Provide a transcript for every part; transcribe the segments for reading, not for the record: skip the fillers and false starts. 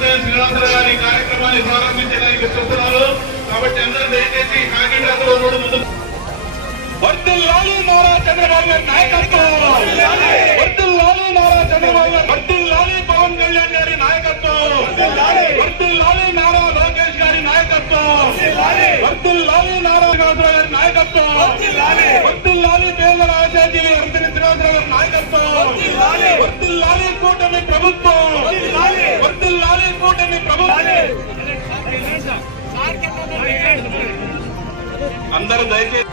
శ్రీనివాసరావు గారి కార్యక్రమాన్ని ప్రారంభించడానికి చూస్తున్నారు. కాబట్టి అందరూ దయచేసి కాకినాడలో ముందు వర్ధిల్లాలి నారా చంద్రబాబు గారి నాయకత్వం, వర్ధిల్లాలి నారా చంద్రబాబు గారు, వర్ధిల్లాలి పవన్ కళ్యాణ్ గారి నాయకత్వం, వర్ధిల్లాలి నారా లోకేష్ గారి నాయకత్వం, వర్ధిల్లాలి నారా గారి నాయకత్వం, వర్ధిల్లాలి పేదల ఆచార్యులు వర్ధిల్లి శ్రీనివాసరావు గారి నాయకత్వం, వర్ధిల్లాలి కూటమి ప్రభుత్వం, వర్ధిల్లాలి కూటమి ప్రభుత్వం. అందరూ దయచేసి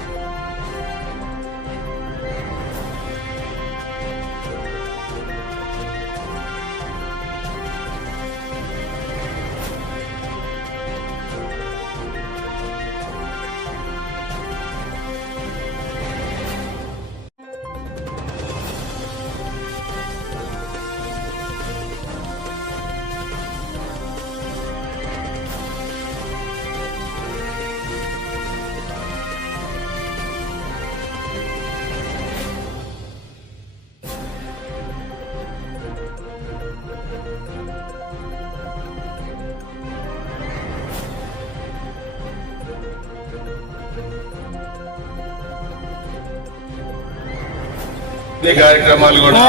కార్యక్రమాలు కూడా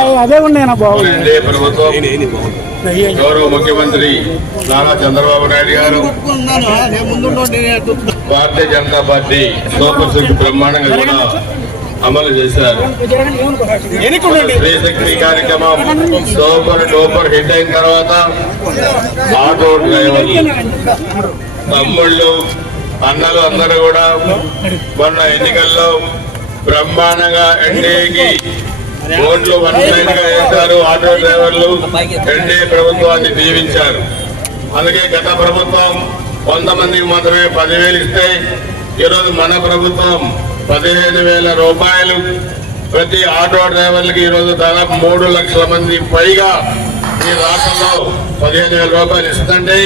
ఎన్డీఏ ప్రభుత్వం గౌరవ ముఖ్యమంత్రి నారా చంద్రబాబు నాయుడు గారు Bharatiya Janata party super six బ్రహ్మాండంగా కూడా అమలు చేశారు. స్త్రీ శక్తి కార్యక్రమం సూపర్ డూపర్ హిట్ అయిన తర్వాత ఆటో డ్రైవర్లు తమ్ముళ్ళు అన్నలు అందరూ కూడా మొన్న ఎన్నికల్లో బ్రహ్మాండంగా ఎన్డీఏకి ఓట్లు వన్ సైడ్ గా వేశారు. ఆటో డ్రైవర్లు ఎన్డీఏ ప్రభుత్వాన్ని దీవించారు. అందుకే గత ప్రభుత్వం 100 మందికి మాత్రమే 10,000 ఇస్తే ఈరోజు మన ప్రభుత్వం 15,000 రూపాయలు ప్రతి ఆటో డ్రైవర్లకి ఈరోజు దాదాపు 3 లక్షల మంది పైగా ఈ రాష్ట్రంలో 15,000 రూపాయలు ఇస్తుంటే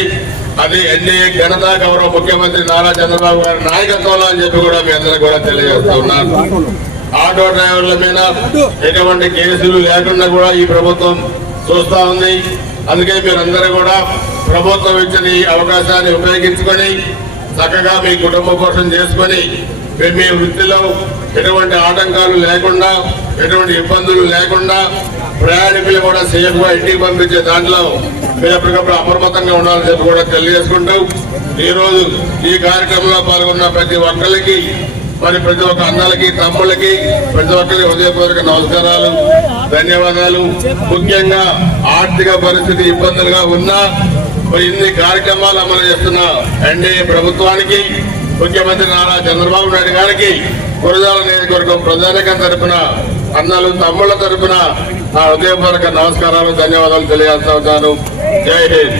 అది ఎన్డీఏ ఘనత గౌరవ ముఖ్యమంత్రి నారా చంద్రబాబు గారి నాయకత్వంలో అని చెప్పి కూడా మీ అందరూ కూడా తెలియజేస్తా ఉన్నారు. ఆటో డ్రైవర్ల మీద ఎటువంటి కేసులు లేకుండా కూడా ఈ ప్రభుత్వం చూస్తా ఉంది. అందుకే మీరందరూ కూడా ప్రభుత్వం ఇచ్చిన ఈ అవకాశాన్ని ఉపయోగించుకొని చక్కగా మీ కుటుంబ పోషణ చేసుకొని మీ వృత్తిలో ఎటువంటి ఆటంకాలు లేకుండా ఎటువంటి ఇబ్బందులు లేకుండా ప్రయాణికులు కూడా సేఫ్ గా ఇంటికి పంపించే దాంట్లో మీరు ఎప్పటికప్పుడు అప్రమత్తంగా ఉండాలని చెప్పి కూడా తెలియజేసుకుంటూ ఈ రోజు ఈ కార్యక్రమంలో పాల్గొన్న ప్రతి ఒక్కరికి మరి ప్రతి ఒక్క అన్నలకి తమ్ముళ్ళకి ప్రతి ఒక్కరికి హృదయపూర్వక నమస్కారాలు, ధన్యవాదాలు. ముఖ్యంగా ఆర్థిక పరిస్థితి ఇబ్బందులుగా ఉన్నా మరి ఇన్ని కార్యక్రమాలు అమలు చేస్తున్న ఎన్డీఏ ప్రభుత్వానికి ముఖ్యమంత్రి నారా చంద్రబాబు నాయుడు గారికి గురజాల నియోజకవర్గం ప్రజానికం తరఫున అన్నలు తమ్ముళ్ల తరఫున నా హృదయపూర్వక నమస్కారాలు, ధన్యవాదాలు తెలియజేస్తా ఉన్నాను. జై హింద్.